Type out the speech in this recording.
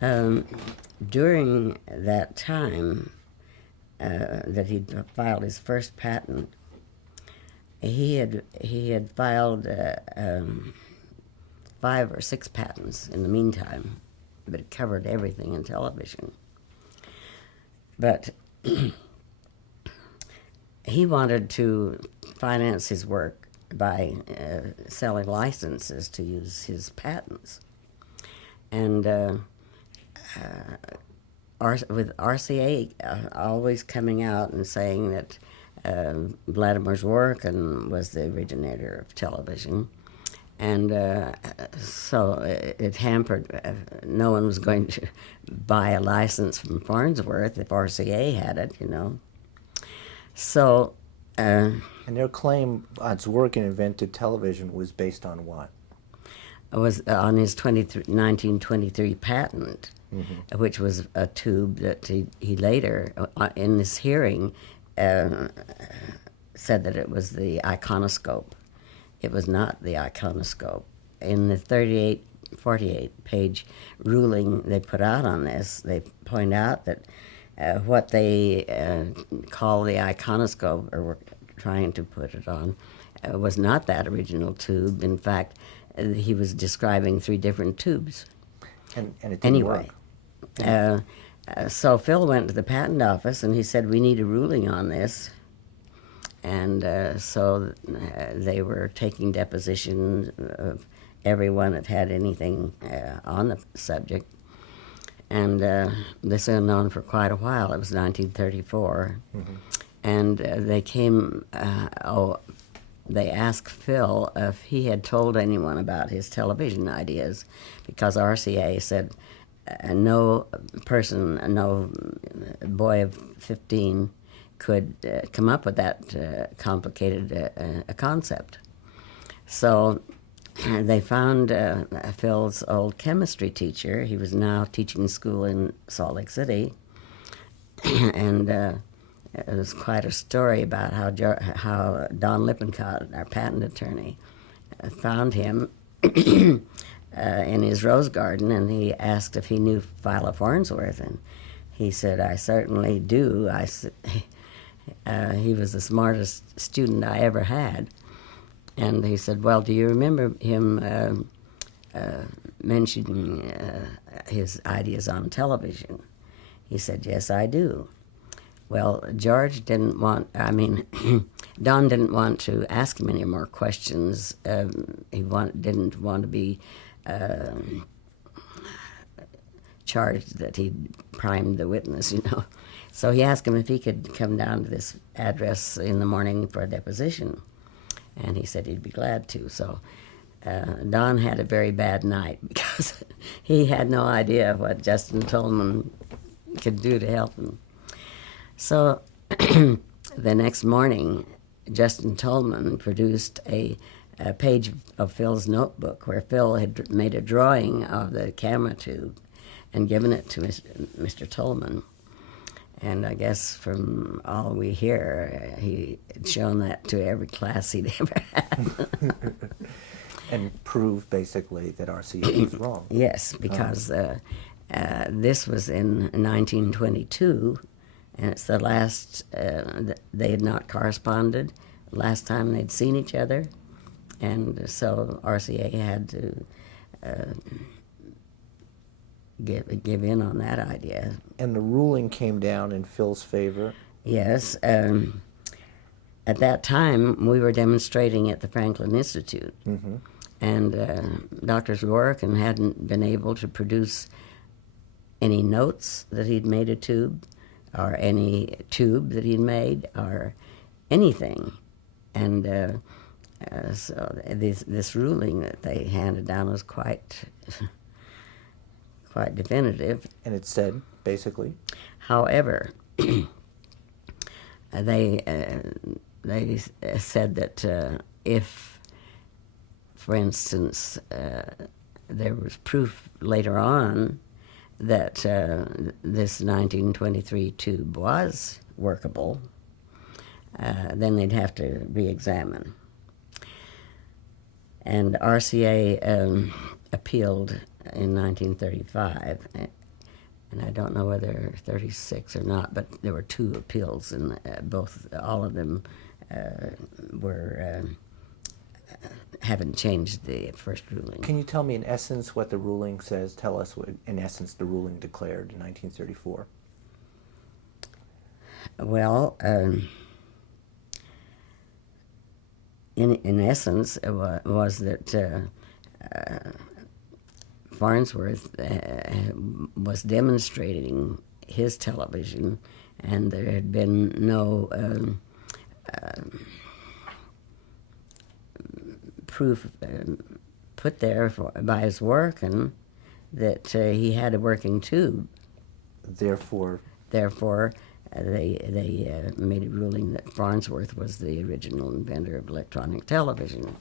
Um, During that time that he filed his first patent, he had filed 5 or 6 patents in the meantime, but it covered everything in television. But he wanted to finance his work by selling licenses to use his patents. And with RCA always coming out and saying that Vladimir's work and was the originator of television. And so it hampered. No one was going to buy a license from Farnsworth if RCA had it, you know. So. And their claim on its work in invented television was based on what? It was on his 1923 patent, which was a tube that he later, in this hearing, said that it was the iconoscope. It was not the iconoscope. In the 48 page ruling they put out on this, they point out that what they call the iconoscope, or were trying to put it on, was not that original tube. In fact, he was describing 3 different tubes. And it didn't Anyway, work. so Phil went to the patent office and he said, "We need a ruling on this." And so they were taking depositions of everyone that had anything on the subject. And this went on for quite a while. It was 1934. And they came, they asked Phil if he had told anyone about his television ideas, because RCA said no person, no boy of 15 could come up with that complicated concept. So they found Phil's old chemistry teacher. He was now teaching school in Salt Lake City, and it was quite a story about how Don Lippincott, our patent attorney, found him in his rose garden, and he asked if he knew Philo Farnsworth, and he said, "I certainly do." He was the smartest student I ever had. And he said, "Well, do you remember him mentioning his ideas on television?" He said, "Yes, I do." Well, Don didn't want to ask him any more questions. He didn't want to be charged that he'd primed the witness, you know. So he asked him if he could come down to this address in the morning for a deposition. And he said he'd be glad to. So Don had a very bad night because he had no idea what Justin Tolman could do to help him. So the next morning, Justin Tolman produced a page of Phil's notebook where Phil had made a drawing of the camera tube and given it to Mr. Tolman. And I guess from all we hear, he had shown that to every class he'd ever had. And proved basically that RCA was wrong. Yes, because this was in 1922, and it's the last, they had not corresponded, last time they'd seen each other, and so RCA had to give in on that idea. And the ruling came down in Phil's favor? Yes. At that time, we were demonstrating at the Franklin Institute, and Dr. Zworykin hadn't been able to produce any notes that he'd made a tube, or any tube that he'd made, or anything. And so this ruling that they handed down was quite definitive. And it said, basically? However, they said that if, for instance, there was proof later on that this 1923 tube was workable, then they'd have to re-examine. And RCA appealed in 1935, and I don't know whether 36 or not, but there were 2 appeals, and all of them were haven't changed the first ruling. Can you tell me in essence what the ruling says? Tell us what, in essence, the ruling declared in 1934. Well, in essence, it was that Farnsworth was demonstrating his television, and there had been no proof put there by his work, and that he had a working tube. Therefore, They made a ruling that Farnsworth was the original inventor of electronic television.